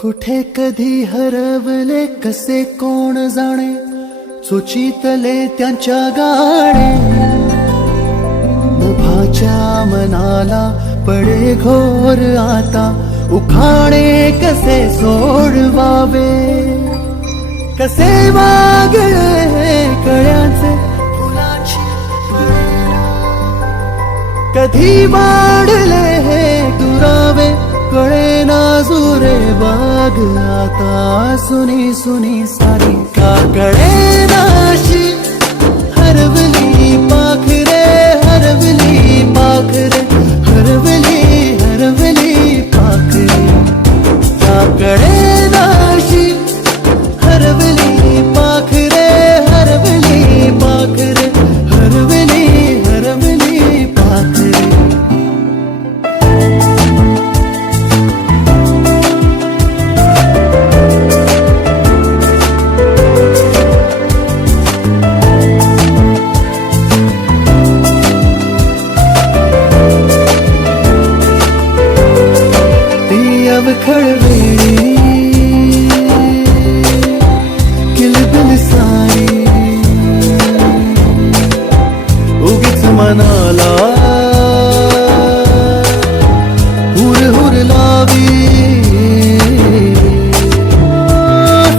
कुठे कधी हरवले कसे कोण जाणे, सुचितले त्यांच्या गाणे. मुभाच्या मनाला पडे घोर आता, उखाणे कसे सोडवावे. कसे वागळे कळ्याचे फुलाची कळेना, कधी वाढले हे दुरावे कळेना जुरे बाग. आता सुनी सुनी सारी का कळेनाशी, हरवली पाखरे हरवली पाखरे हरवली हरवली पाखरे. का कळेनाशी, हरवली पाखरे हरवली पाखरे हरवली हरवली पाखरे. खळवेळी किलबिल सारी, उगीच मनाला हुर हुर लावी.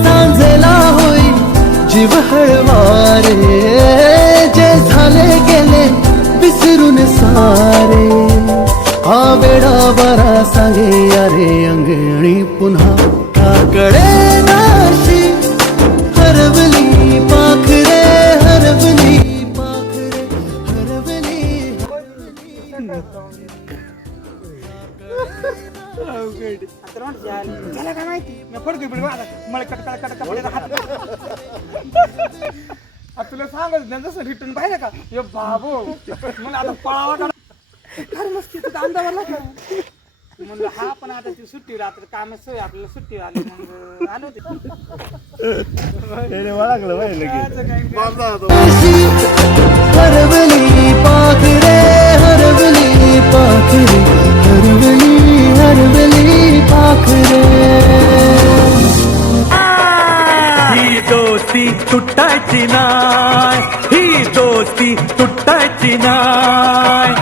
सांजेला होई जीव हळवारे, जे झाले गेले विसरून सारे. हा वेडा बरा सांगे अरे अंगणी पुन्हा. का कळेनाशी, हरवली पाखरे हरवली पाखरे हरवली. त्याला काय माहिती मी पडतोय पण मला कटकट तुला सांगत नाही जसं रिटर्न पाहिजे का हे बाबू मला आता पळावा का खरं मस्ती तुझा अंदाजला का म्हणलं हा पण आता ती सुट्टी रात्र काम सोय आपल्याला सुट्टी आली मग आलो हरवली पाखरे हरवली पाखरे हरवली हरवली पाखरे. ही दोस्ती तुटायची नाय, ही दोस्ती तुटायची नाय.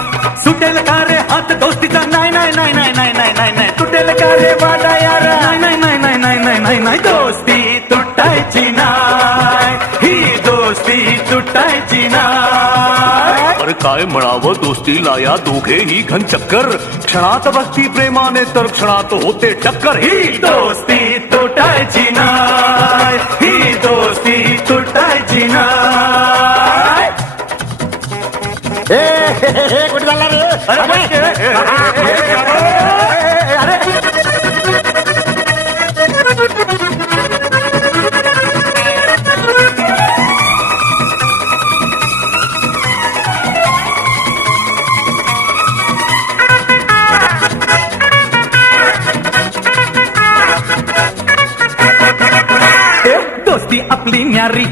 सुटेल का रे हात दोस्तीचा नाही नाही नाही नाही नाही नाही नाही नाही. तुटेल का रे वाटा यार नाही नाही नाही नाही नाही नाही नाही नाही. दोस्ती तुटायची नाय, ही दोस्ती तुटायची नाय. अरे काय म्हणावं दोस्तीला या दोघेही घन चक्कर. क्षणात बसती प्रेमाने तर क्षणात होते टक्कर. ही दोस्ती तुटायची नाय, ही दोस्ती तुटायची नाय. कुठे चालला रे? दोस्ती आपली न्यारी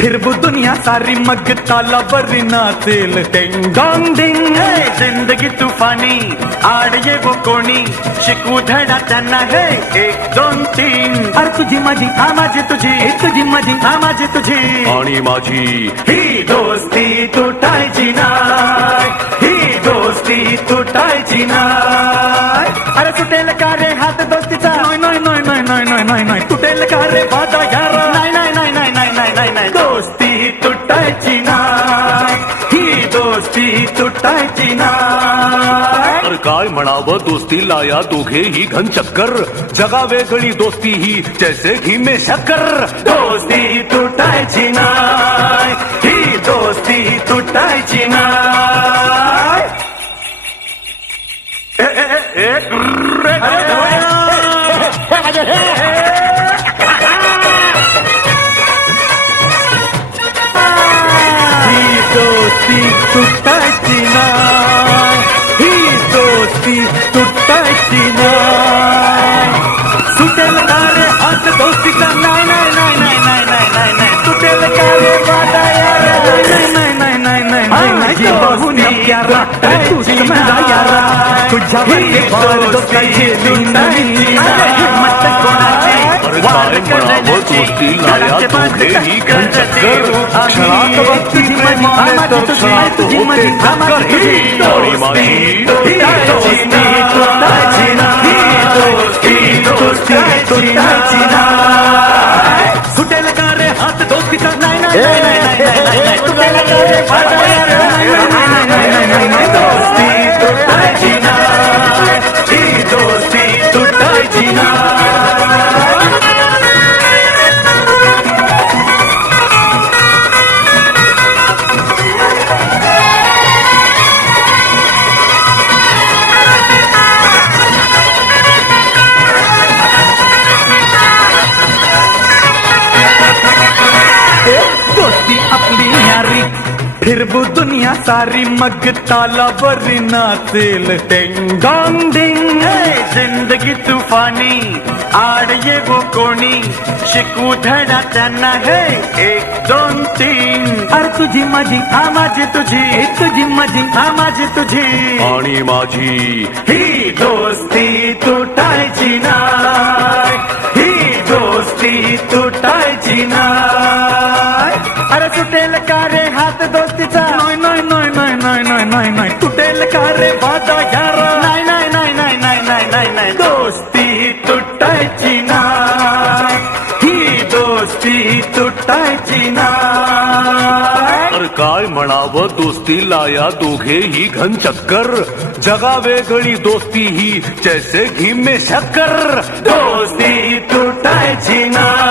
फिरबू दुनिया सारी मग तालावर नाचेल टिंग डॉंग डिंग. जिंदगी तूफानी आड ये वो कोणी शिकू धडा त्यांना हे 1 2 3. अरे तुझी माझी हा माझी तुझी, तुझी माझी हा माझी तुझी आणि माझी. ही दोस्ती तुटायची नाय, ही दोस्ती तुटायची नाय. अरे सुटेल का रे हात दोस्तीचा नाही नाही नाही नाही नाही नाही नाही. तुटेल का रे वादा यार नाही नाही नाही नाही नाही नाही नाही नाही. दोस्ती तुटायची नाय, ही दोस्ती तुटायची नाय. अरे काय म्हणावं दोस्तीला या दोघेही घन चक्कर. जगा वेगळी दोस्ती ही जैसे घी में शक्कर. दोस्ती तुटायची नाय, ही दोस्ती तुटायची नाय. दोस्ती तुटायची नाय, ही दोस्ती तुटायची नाय. सुटेल का रे हात दोस्तीचा नाही नाही नाही नाही नाही नाही नाही नाही. तुटेल का रे वाटा यार नाही नाही नाही नाही नाही नाही. जीवाहून प्यारा तू समजा यारा, तुझ्यावर दोस्ताची हिम्मत कोणा दोस्ती लाया दोघेही घन चक्कर क्षणात बघती प्रेमाने तर क्षणात होते टक्कर ही आणि माझी दोस्ती तुटायची नाही दोस्ती तुटायची नाही सुटेल का रे हात दोस्तीचा नाही नाही नाही सुटेल का रे हात दोस्ती तुटायची नाही ही दोस्ती तुटायची नाही दोस्ती आपली न्यारी फिरवू दुनिया सारी मग तालावरी नाचेल टेंगांग डिंग जिंदगी तुफानी आड ये वो कोणी शिकू धडा त्यांना हे 1 2 3 अरे तुझी माझी हा माझी तुझी तुझी माझी हा माझी तुझी आणि माझी ही दोस्ती तुटायची नाही ही दोस्ती तुटायची नाही अरे तुटेल का रे हात दोस्तीचा नाही नाही नाही नाही नाही नाही नाही नाही तुटेल का रे वादा यार नाही नाही नाही नाही नाही नाही नाही नाही दोस्ती तुटायची नाही ही दोस्ती तुटायची नाही तर काय म्हणावं दोस्तीला या दोघेही घन चक्कर जगा वेगळी दोस्ती ही जैसे घी में शक्कर दोस्ती तुटायची नाही